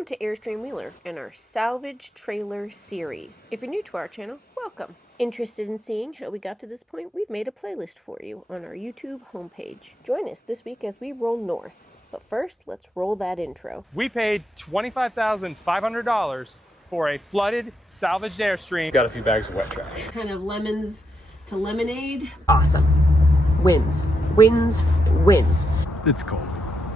Welcome to Airstream Wheeler and our Salvage Trailer series. If you're new to our channel, welcome. Interested in seeing how we got to this point? We've made a playlist for you on our YouTube homepage. Join us this week as we roll north. But first, let's roll that intro. We paid $25,500 for a flooded salvaged Airstream. Got a few bags of wet trash. Kind of lemons to lemonade. Awesome. Wins, wins, wins. It's cold,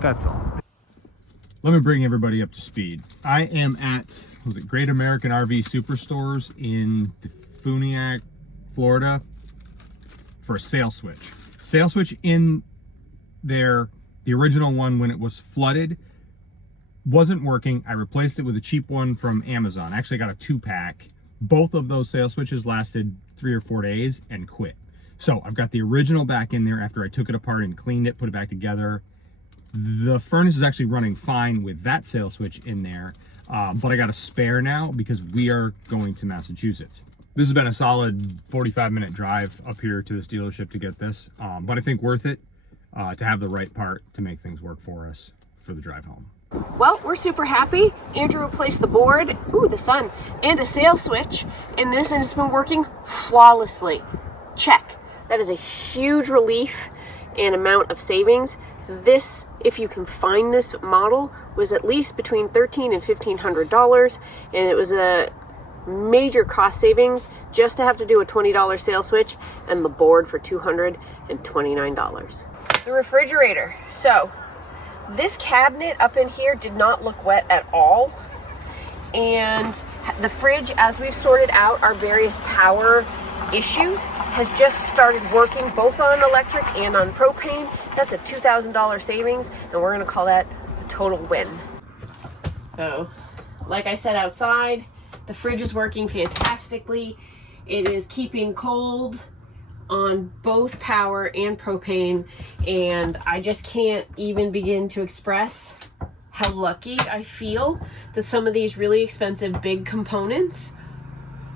that's all. Let me bring everybody up to speed. I am at, was it Great American RV Superstores in Defuniak, Florida for a sail switch. Sail switch in there, the original one when it was flooded, wasn't working. I replaced it with a cheap one from Amazon. I actually got a 2-pack. Both of those sail switches lasted 3 or 4 days and quit. So I've got the original back in there after I took it apart and cleaned it, put it back together. The furnace is actually running fine with that sail switch in there, but I got a spare now because we are going to Massachusetts. This has been a solid 45-minute drive up here to this dealership to get this, but I think worth it to have the right part to make things work for us for the drive home. Well, we're super happy. Andrew replaced the board, ooh, the sun, and a sail switch in this, and it's been working flawlessly. Check. That is a huge relief and amount of savings. This, if you can find this model, was at least between $1,300 and $1,500, and it was a major cost savings just to have to do a $20 sail switch and the board for $229. The refrigerator. So this cabinet up in here did not look wet at all, and the fridge, as we've sorted out our various power issues, has just started working both on electric and on propane. That's a $2,000 savings, and we're gonna call that a total win. So, like I said outside, the fridge is working fantastically. It is keeping cold on both power and propane, and I just can't even begin to express how lucky I feel that some of these really expensive big components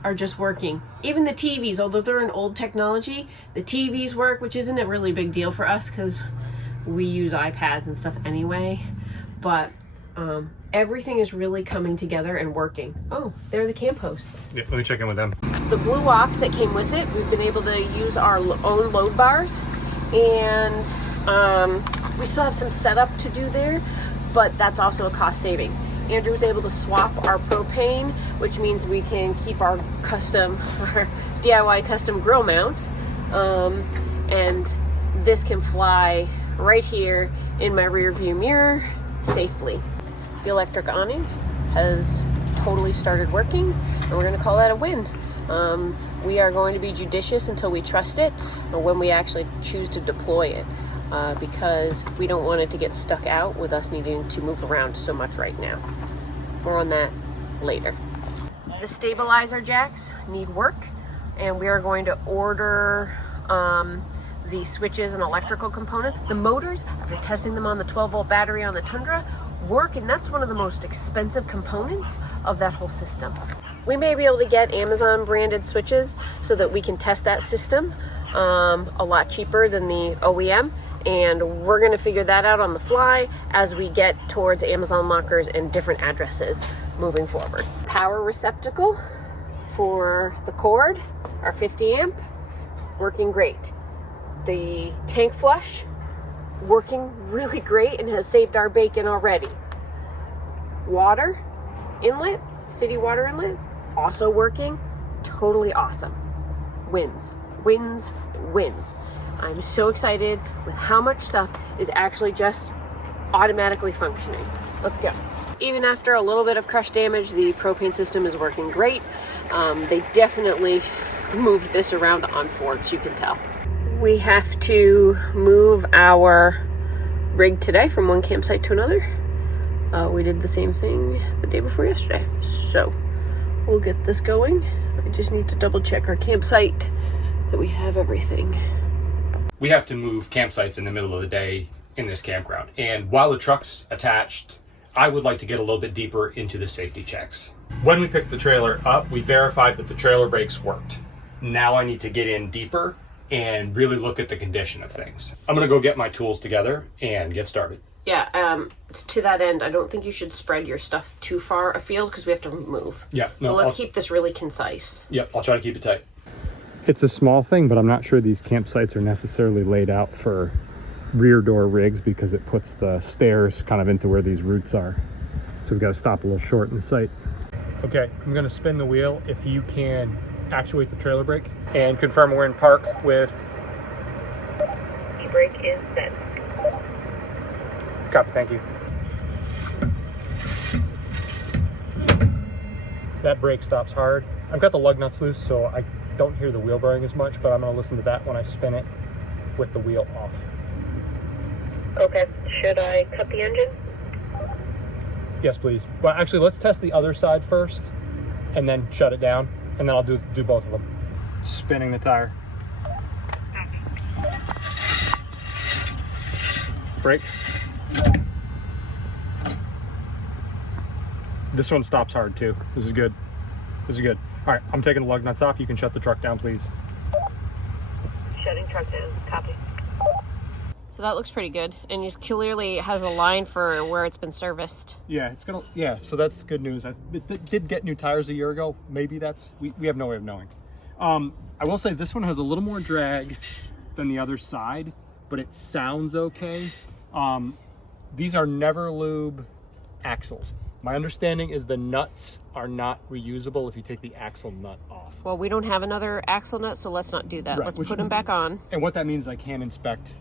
are just working. Even the TVs, although they're an old technology, the TVs work, which isn't a really big deal for us because we use iPads and stuff anyway, but everything is really coming together and working. Oh, they're the camp hosts. Yeah, let me check in with them. The blue ox that came with it, we've been able to use our own load bars, and we still have some setup to do there, but that's also a cost savings. Andrew was able to swap our propane, which means we can keep our DIY custom grill mount, and this can fly right here in my rear view mirror safely. The electric awning has totally started working, and we're going to call that a win. We are going to be judicious until we trust it, or when we actually choose to deploy it, because we don't want it to get stuck out with us needing to move around so much right now. More on that later. The stabilizer jacks need work, and we are going to order the switches and electrical components. The motors, after testing them on the 12-volt battery on the Tundra, work, and that's one of the most expensive components of that whole system. We may be able to get Amazon branded switches so that we can test that system a lot cheaper than the OEM, and we're going to figure that out on the fly as we get towards Amazon lockers and different addresses moving forward. Power receptacle for the cord, our 50 amp, working great. The tank flush, working really great and has saved our bacon already. Water inlet, city water inlet, also working, totally awesome. Wins, wins, wins. I'm so excited with how much stuff is actually just automatically functioning. Let's go. Even after a little bit of crush damage, the propane system is working great. They definitely moved this around on forks, you can tell. We have to move our rig today from one campsite to another. We did the same thing the day before yesterday. So we'll get this going. I just need to double check our campsite that we have everything. We have to move campsites in the middle of the day in this campground, and while the truck's attached, I would like to get a little bit deeper into the safety checks. When we picked the trailer up, we verified that the trailer brakes worked. Now I need to get in deeper and really look at the condition of things. I'm gonna go get my tools together and get started. Yeah, to that end, I don't think you should spread your stuff too far afield because we have to move. Yeah. So let's keep this really concise. Yep, I'll try to keep it tight. It's a small thing, but I'm not sure these campsites are necessarily laid out for rear door rigs because it puts the stairs kind of into where these roots are. So we've got to stop a little short in sight. Okay, I'm going to spin the wheel. If you can actuate the trailer brake and confirm we're in park with... The brake is set. Copy, thank you. That brake stops hard. I've got the lug nuts loose, so I don't hear the wheel bearing as much, but I'm going to listen to that when I spin it with the wheel off. Okay, should I cut the engine? Yes, please. Well, actually, let's test the other side first, and then shut it down, and then I'll do both of them. Spinning the tire. Brakes. This one stops hard too. This is good. This is good. All right, I'm taking the lug nuts off. You can shut the truck down, please. Shutting truck down. Copy. So that looks pretty good, and it clearly has a line for where it's been serviced. Yeah, it's gonna. Yeah, so that's good news. It did get new tires a year ago. Maybe that's we have no way of knowing. I will say this one has a little more drag than the other side, but it sounds okay. These are NevR Lube axles. My understanding is the nuts are not reusable if you take the axle nut off. Well, we don't have another axle nut, so let's not do that. Right, Let's put them back on. And what that means, I can inspect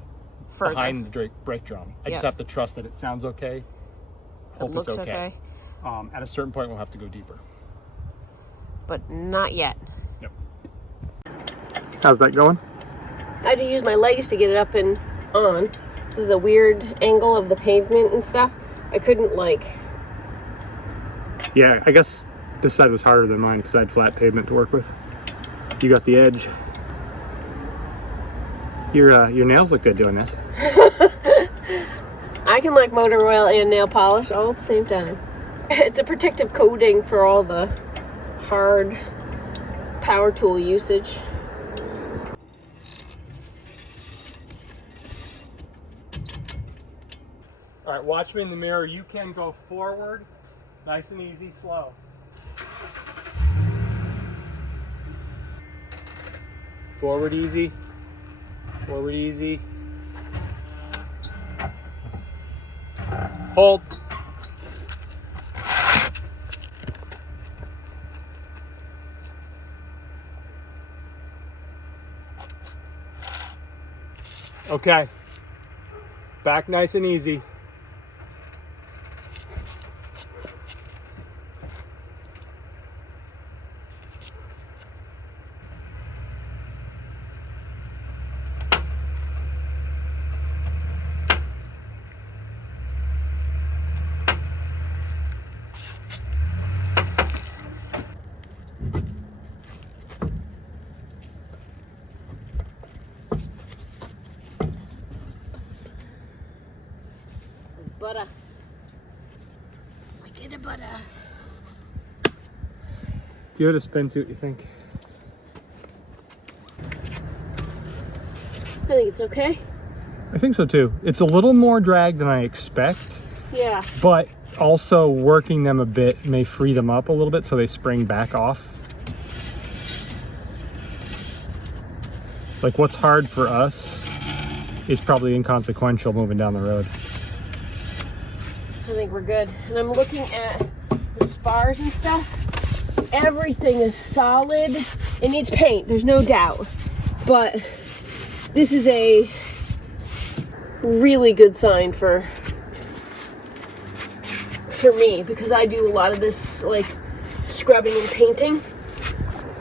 further behind the brake drum. I just have to trust that it sounds okay. Hope it looks it's okay. okay. At a certain point, we'll have to go deeper. But not yet. Yep. How's that going? I had to use my legs to get it up and on. This is the weird angle of the pavement and stuff. I couldn't Yeah, I guess this side was harder than mine because I had flat pavement to work with. You got the edge. Your nails look good doing this. I can like motor oil and nail polish all at the same time. It's a protective coating for all the hard power tool usage. All right, watch me in the mirror. You can go forward, nice and easy, slow. Forward easy, forward easy. Hold. Okay, back nice and easy. Butter. We get a butter. Give it a spin, see what you think. I think it's okay. I think so too. It's a little more drag than I expect, Yeah. but also working them a bit may free them up a little bit so they spring back off. Like what's hard for us is probably inconsequential moving down the road. I think we're good. And I'm looking at the spars and stuff. Everything is solid. It needs paint, there's no doubt. But this is a really good sign for me because I do a lot of this like scrubbing and painting.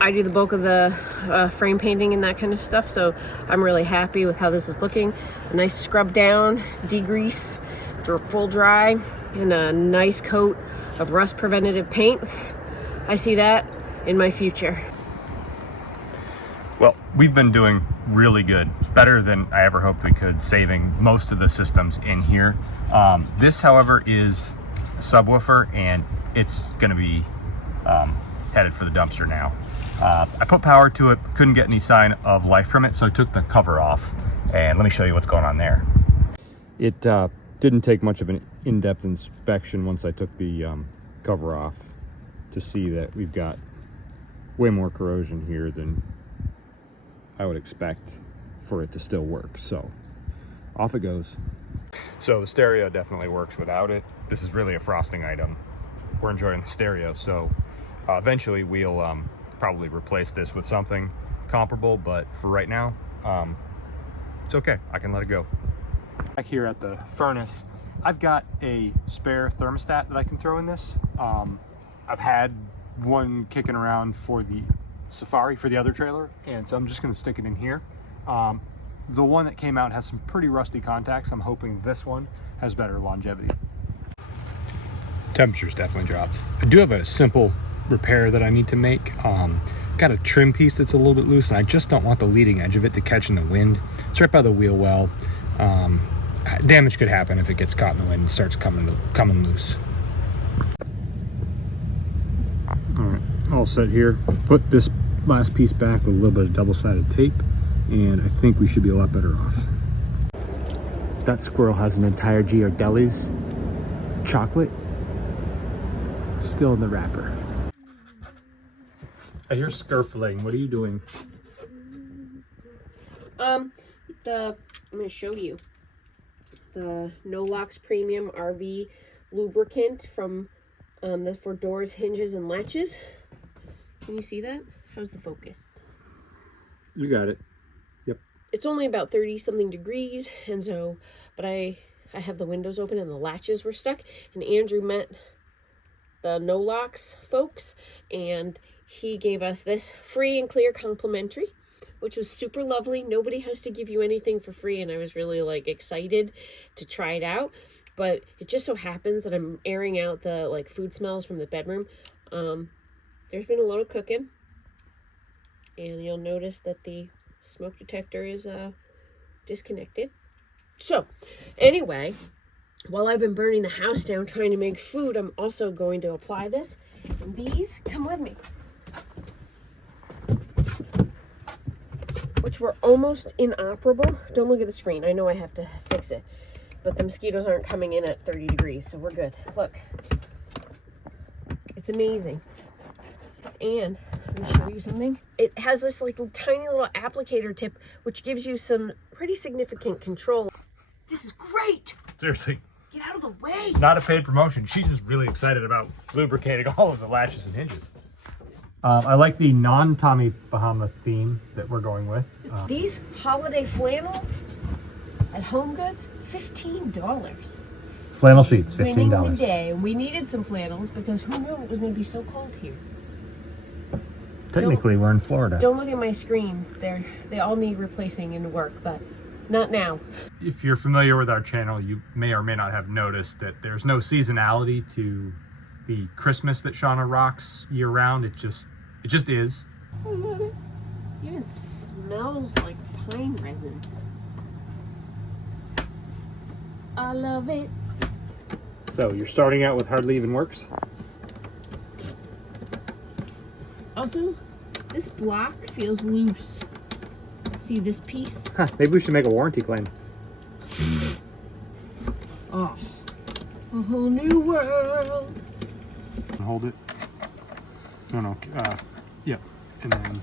I do the bulk of the frame painting and that kind of stuff, so I'm really happy with how this is looking. A nice scrub down, degrease, full dry, and a nice coat of rust preventative paint. I see that in my future. Well, we've been doing really good, better than I ever hoped we could, saving most of the systems in here. This, however, is a subwoofer, and it's gonna be headed for the dumpster now. I put power to it, couldn't get any sign of life from it, so I took the cover off, and let me show you what's going on there. It Didn't take much of an in-depth inspection once I took the cover off to see that we've got way more corrosion here than I would expect for it to still work. So off it goes. So the stereo definitely works without it. This is really a frosting item. We're enjoying the stereo, so eventually we'll probably replace this with something comparable, but for right now, it's okay. I can let it go. Back here at the furnace, I've got a spare thermostat that I can throw in this. I've had one kicking around for the Safari for the other trailer, and so I'm just going to stick it in here. The one that came out has some pretty rusty contacts. I'm hoping this one has better longevity. Temperature's definitely dropped. I do have a simple repair that I need to make. Got a trim piece that's a little bit loose, and I just don't want the leading edge of it to catch in the wind. It's right by the wheel well. Damage could happen if it gets caught in the wind and starts coming loose. All right, all set here. Put this last piece back with a little bit of double-sided tape, and I think we should be a lot better off. That squirrel has an entire Ghirardelli's chocolate still in the wrapper. I hear scuffling. What are you doing? I'm going to show you the NOLOX Premium RV Lubricant from for doors, hinges, and latches. Can you see that? How's the focus? You got it. Yep. It's only about 30-something degrees, and so, but I have the windows open and the latches were stuck, and Andrew met the NOLOX folks, and he gave us this free and clear complimentary, which was super lovely. Nobody has to give you anything for free, and I was really like excited to try it out. But it just so happens that I'm airing out the like food smells from the bedroom. There's been a lot of cooking, and you'll notice that the smoke detector is disconnected. So anyway, while I've been burning the house down trying to make food, I'm also going to apply this, and these come with me, which were almost inoperable. Don't look at the screen. I know I have to fix it, but the mosquitoes aren't coming in at 30 degrees, so we're good. Look, it's amazing. And let me show you something. It has this like tiny little applicator tip, which gives you some pretty significant control. This is great. Seriously. Get out of the way. Not a paid promotion. She's just really excited about lubricating all of the latches and hinges. I like the non-Tommy Bahama theme that we're going with. These holiday flannels at Home Goods, $15. Flannel sheets, Winning the $15. day. We needed some flannels because who knew it was going to be so cold here. Technically, we're in Florida. Don't look at my screens. They all need replacing in work, but not now. If you're familiar with our channel, you may or may not have noticed that there's no seasonality to the Christmas that Shauna rocks year round. It just is. I love it. It even smells like pine resin. I love it. So you're starting out with hardly even works? Also, this block feels loose. See this piece? Huh, maybe we should make a warranty claim. Oh, a whole new world. Hold it. No. Yep. And then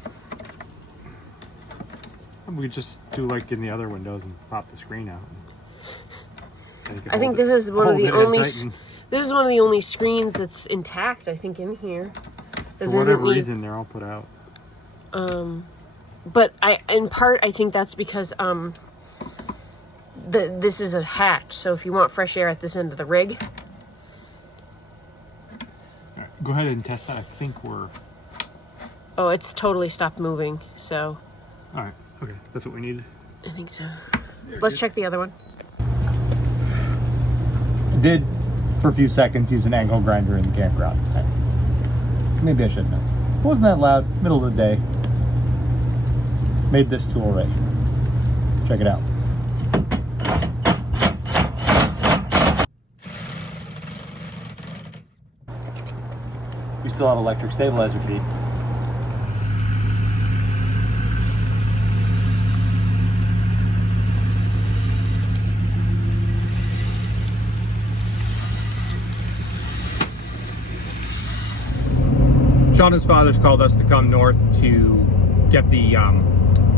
we could just do like in the other windows and pop the screen out. I think this is one of the only. This is one of the only screens that's intact. I think in here. For whatever reason, they're all put out. But in part, I think that's because this is a hatch. So if you want fresh air at this end of the rig. All right, go ahead and test that. I think we're. Oh, it's totally stopped moving. So. All right. Okay, that's what we need. I think so. Let's check the other one. I did, for a few seconds, use an angle grinder in the campground. Maybe I shouldn't have. It wasn't that loud. Middle of the day. Made this tool right here. Check it out. We still have electric stabilizer feed. Shauna's father's called us to come north to get the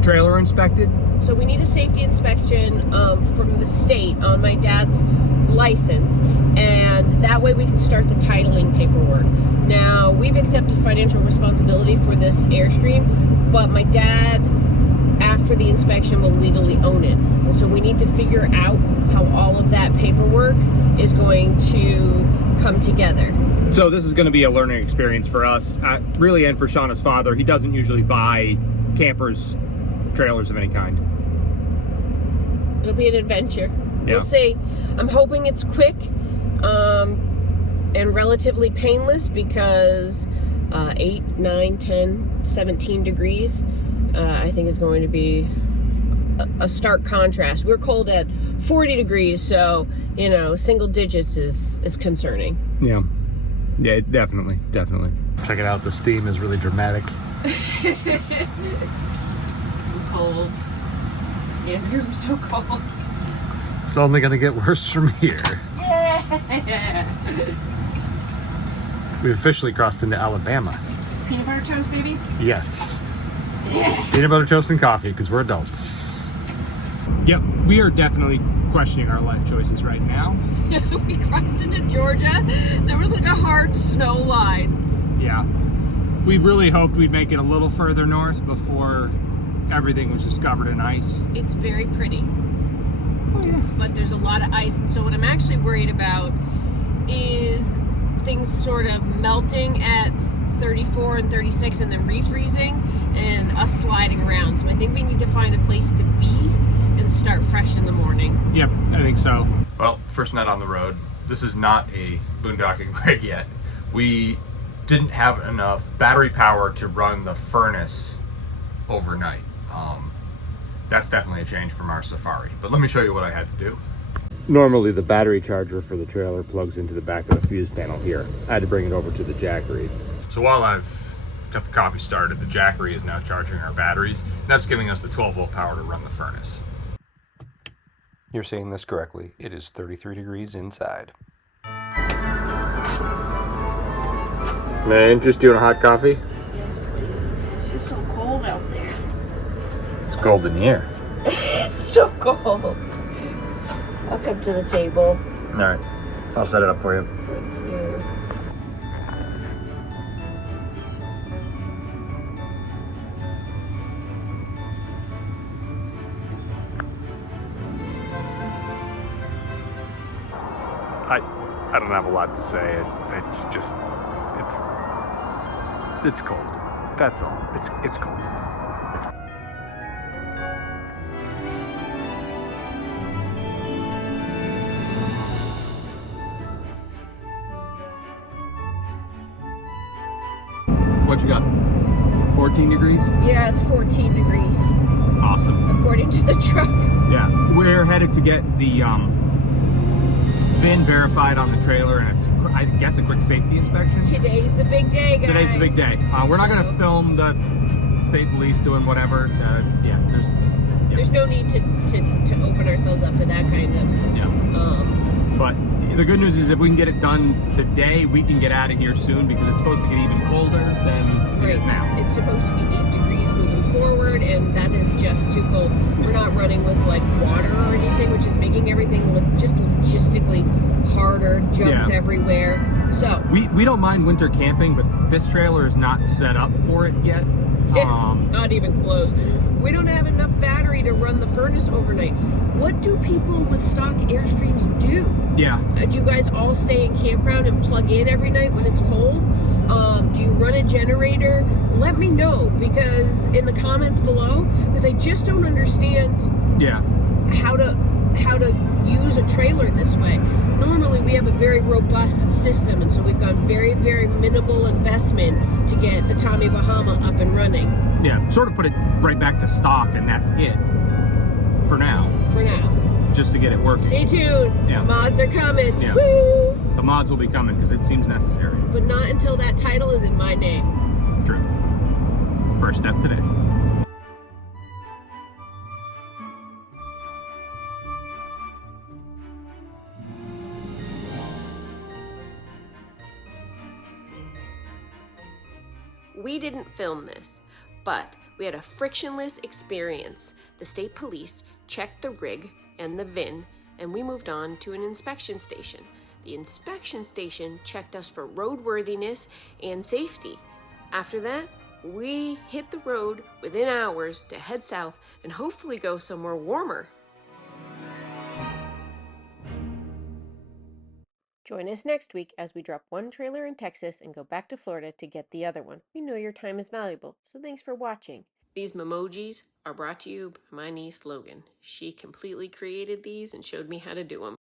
trailer inspected. So we need a safety inspection from the state on my dad's license, and that way we can start the titling paperwork. Now, we've accepted financial responsibility for this Airstream, but my dad, after the inspection, will legally own it. And so we need to figure out how all of that paperwork is going to come together. So this is going to be a learning experience for us, really, and for Shauna's father. He doesn't usually buy campers, trailers of any kind. It'll be an adventure. Yeah. We'll see. I'm hoping it's quick and relatively painless, because 8, 9, 10, 17 degrees I think is going to be a stark contrast. We're cold at 40 degrees, so, you know, single digits is concerning. Yeah. Yeah, definitely. Check it out, the steam is really dramatic. I'm cold. Andrew, I'm so cold. It's only gonna get worse from here. Yeah. We've officially crossed into Alabama. Peanut butter toast, baby? Yes. Yeah. Peanut butter toast and coffee, because we're adults. Yep, we are definitely questioning our life choices right now. We crossed into Georgia. There was like a hard snow line. Yeah. We really hoped we'd make it a little further north before everything was just covered in ice. It's very pretty, Oh yeah. but there's a lot of ice, and so what I'm actually worried about is things sort of melting at 34 and 36 and then refreezing and us sliding around. So I think we need to find a place to be and start fresh in the morning. Yep, I think so. Well, first night on the road. This is not a boondocking rig yet. We didn't have enough battery power to run the furnace overnight. That's definitely a change from our Safari, but let me show you what I had to do. Normally the battery charger for the trailer plugs into the back of the fuse panel here. I had to bring it over to the Jackery. So while I've got the coffee started, the Jackery is now charging our batteries, and that's giving us the 12-volt power to run the furnace. You're saying this correctly. It is 33 degrees inside. Man, just doing a hot coffee? It's just so cold out there. It's cold in here. It's so cold. I'll come to the table. All right, I'll set it up for you. Thank you. I don't have a lot to say. It's just, it's cold. That's all. It's cold. What you got? 14 degrees? Yeah, it's 14 degrees, Awesome. according to the truck. Yeah, we're headed to get the VIN verified on the trailer, and it's, I guess, a quick safety inspection. Today's the big day, guys. Today's the big day. We're not going to film the state police doing whatever. Yeah, There's no need to open ourselves up to that kind of. yeah. But the good news is, if we can get it done today, we can get out of here soon, because it's supposed to get even colder than it is now. It's supposed to be 8 degrees moving forward, and that is just too cold. We're not running with like water or anything, which is making everything just logistically harder. Jumps everywhere. So We don't mind winter camping, but this trailer is not set up for it yet. not even close. We don't have enough battery to run the furnace overnight. What do people with stock Airstreams do? Yeah. Do you guys all stay in campground and plug in every night when it's cold? Do you run a generator? Let me know, because in the comments below, because I just don't understand how to use a trailer this way. Normally we have a very robust system, and so we've gone very, very minimal investment to get the Tommy Bahama up and running. Yeah, sort of put it right back to stock, and that's it for now. For now. Just to get it working. Stay tuned. Yeah. Mods are coming. Yeah. Woo! The mods will be coming, because it seems necessary. But not until that title is in my name. True. First step today. We didn't film this, but we had a frictionless experience. The state police checked the rig and the VIN, and we moved on to an inspection station. The inspection station checked us for roadworthiness and safety. After that, we hit the road within hours to head south and hopefully go somewhere warmer. Join us next week as we drop one trailer in Texas and go back to Florida to get the other one. We know your time is valuable, so thanks for watching. These memojis are brought to you by my niece Logan. She completely created these and showed me how to do them.